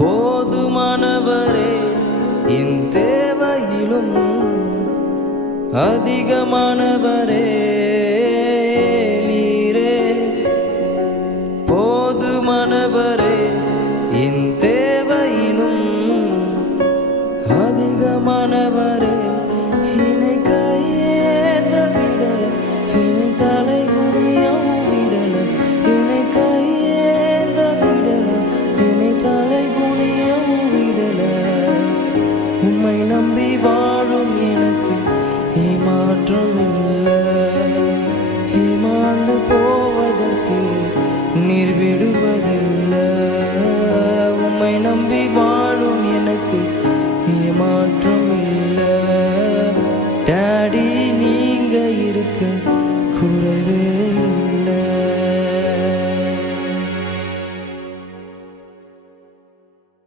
போதுமானவரே என் தேவையிலும் அதிகமானவரே நீரே. போதுமானவரே என் தேவையிலும் அதிகமானவரே. என்னை கையேந்த விடல, என்னை தலை குனியும் விடல, என்னை கையேந்த விடல, என்னை தலை குனியும் விடல. உம்மை நம்பி வாழும் எனக்கு ஏமாற்றம் இல்லை. ஏமாந்து போவதற்கு நீர் விடுவதில்லை. உம்மை நம்பி வாழும் எனக்கு ஏமாற்றம் இல்லை. டாடி நீங்க இருக்க குறைவே இல்லை.